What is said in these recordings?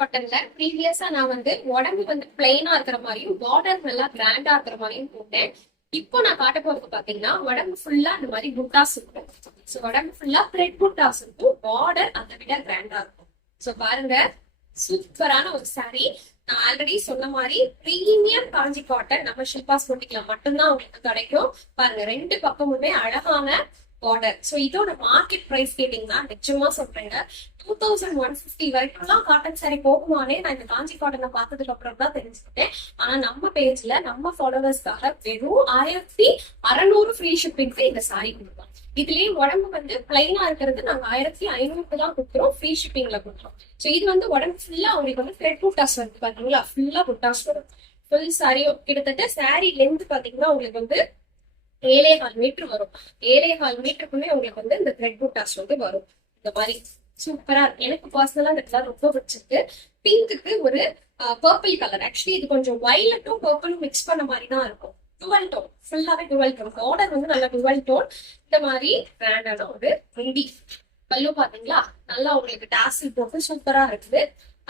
காட்டன்ல ப்ரீவியஸா நான் உடம்பு பிளெயினா இருக்கிற மாதிரியும் பார்டர் நல்லா கிராண்டா இருக்கிற மாதிரியும் போட்டேன். இப்போ நான் காட்ட போறது பாத்தீங்கன்னா உடம்பு ஃபுல்லா இந்த மாதிரி புட்டாஸ் இருக்கும். சோ உடம்பு ஃபுல்லா த்ரெட் புட்டாஸ் இருக்கும், பார்டர் அதை விட கிராண்டா இருக்கும். சோ பாருங்க, சூப்பரான ஒரு saree. நான் ஆல்ரெடி சொன்ன மாதிரி பிரீமியம் காஞ்சி காட்டன் நம்ம ஷில்பாஸ் பொட்டிக்ல மட்டும்தான் உங்களுக்கு கிடைக்கும். பாருங்க, ரெண்டு பக்கமுமே அழகான பார்டர். சோ இதோட மார்க்கெட் பிரைஸ் கேட்டீங்கன்னா நிச்சயமா சொல்றேங்க, 2150 வரைக்கும் காட்டன் சாரி போகுமானே நான் இந்த காஞ்சி காட்டனை பார்த்ததுக்கு அப்புறம் தான் தெரிஞ்சுக்கிட்டேன். ஆனா நம்ம பேஜ்ல நம்ம ஃபாலோவர்ஸ்க்காக வெறும் 1600 ஃப்ரீ ஷிப்பிங்க்கு இந்த சாரி கொடுப்போம். இதுலயே உடம்பு பிளைனா இருக்கிறது நாங்க 1500 தான் கொடுக்குறோம், ஃப்ரீ ஷிப்பிங்ல கொடுக்குறோம். சோ இது உடம்பு ஃபுல்லா உங்களுக்கு த்ரெட் புட்டாஸ் பாத்தீங்களா, ஃபுல்லா புட்டாஸ் வரும். ஃபுல் சாரி கிட்டத்தட்ட சாரி லென்த் பாத்தீங்கன்னா உங்களுக்கு 7.25 மீட்டர் வரும். 7.25 மீட்டருக்குள்ளே உங்களுக்கு இந்த த்ரெட் புட்டாஸ் வரும். இந்த மாதிரி சூப்பரா இருக்கு. எனக்கு பர்சனலா இந்த கலர் ரொம்ப பிடிச்சிருக்கு. பிங்க்குக்கு ஒரு பர்பிள் கலர். ஆக்சுவலி இது கொஞ்சம் வயலட்டும் பர்பிளும் மிக்ஸ் பண்ண மாதிரி தான் இருக்கும். டுவல் டோன், ஃபுல்லாவே டுவல் டோன். பார்டர் நல்ல டுவல் டோன். இந்த மாதிரி பிராண்டான ஒரு ரெடி பல்லு பாத்தீங்களா, நல்லா உங்களுக்கு டாசில் போட்டு சூப்பரா இருக்குது.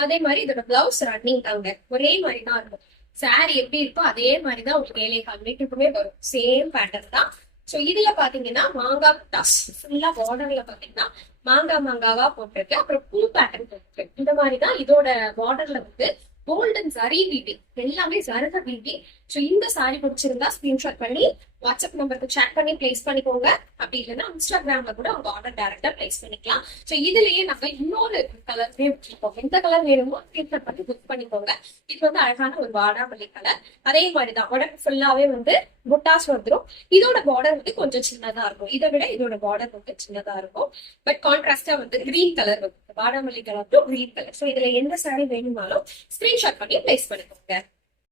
அதே மாதிரி இதோட பிளவுஸ் ரன்னிங் தாங்க, ஒரே மாதிரி தான் இருக்கும். சாரி எப்படி இருக்கோ அதே மாதிரிதான் உங்களுக்கு 7.25 மீட்டருக்குமே வரும். சேம் பேட்டர்ன் தான். சோ இதுல பாத்தீங்கன்னா மாங்காய் புட்டாஸ் ஃபுல்லா பார்டர்ல பாத்தீங்கன்னா மாங்காவா போட்டிருக்கு. அப்புறம் பூ பேட்டர்ன் போட்டிருக்கு. இந்த மாதிரிதான் இதோட பார்டர்ல கோல்டன் சரி வீட்டிங், எல்லாமே சருக வீட்டிங். சோ இந்த சாரி பிடிச்சிருந்தா ஸ்கிரீன்ஷாட் பண்ணி வாட்ஸ்அப் நம்பருக்கு சேட் பண்ணி பிளேஸ் பண்ணிக்கோங்க. அப்படி இல்லைன்னா இன்ஸ்டாகிராம்ல கூட உங்க ஆர்டர் டைரக்டா பிளேஸ் பண்ணிக்கலாம். சோ இதுலயே நாங்க இன்னொரு கலர்லயே வச்சிருக்கோம். எந்த கலர் வேணுமோ ஸ்கிரீன்ஷாட் பண்ணி புக் பண்ணிக்கோங்க. இது அழகான ஒரு வாடாமல்லி கலர். அதே மாதிரிதான் உடம்பு ஃபுல்லாவே புட்டாஸ் வந்துடும். இதோட பார்டர் கொஞ்சம் சின்னதா இருக்கும். இதை விட இதோட பார்டர் சின்னதா இருக்கும். பட் கான்ட்ராஸ்டா கிரீன் கலர் வாடாமல்லி colour to green colour. So இதுல எந்த சாரி வேணுமாலும் ஸ்கிரீன்ஷாட் பண்ணி பிளேஸ் பண்ணிக்கோங்க.